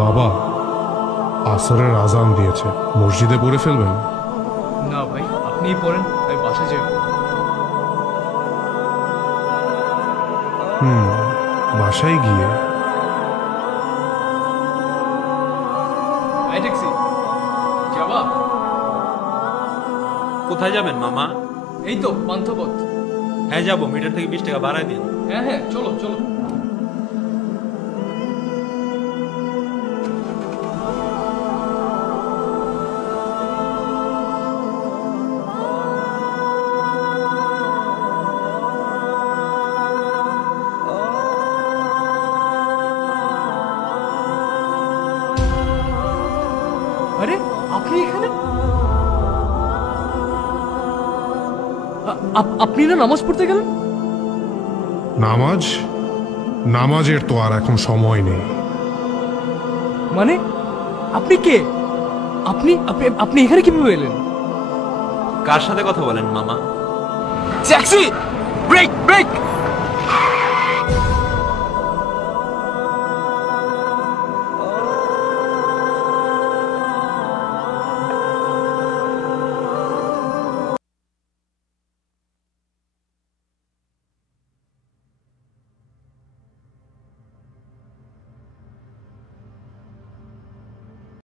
বাবা, আসরের আজান দিয়েছে, মসজিদে পড়ে ফেলবেন? না ভাই, আপনিই পড়েন, আমি বাসা যাই। বাসায় গিয়ে ট্যাক্সি যাবা? কোথায় যাবেন মামা? এই তো পান্থপথ। হ্যাঁ যাবো, মিটার থেকে 20 টাকা বাড়ায় দিন। হ্যাঁ হ্যাঁ, চলো চলো। আরে আপনি এখানে? আপনি না নামাজ পড়তে গেলেন? নামাজের তো আর এখন সময় নেই। মানে আপনি কে? আপনি আপনি আপনি এখানে কিভাবে এলেন? কার সাথে কথা বলেন মামা? ট্যাক্সি! Brake break!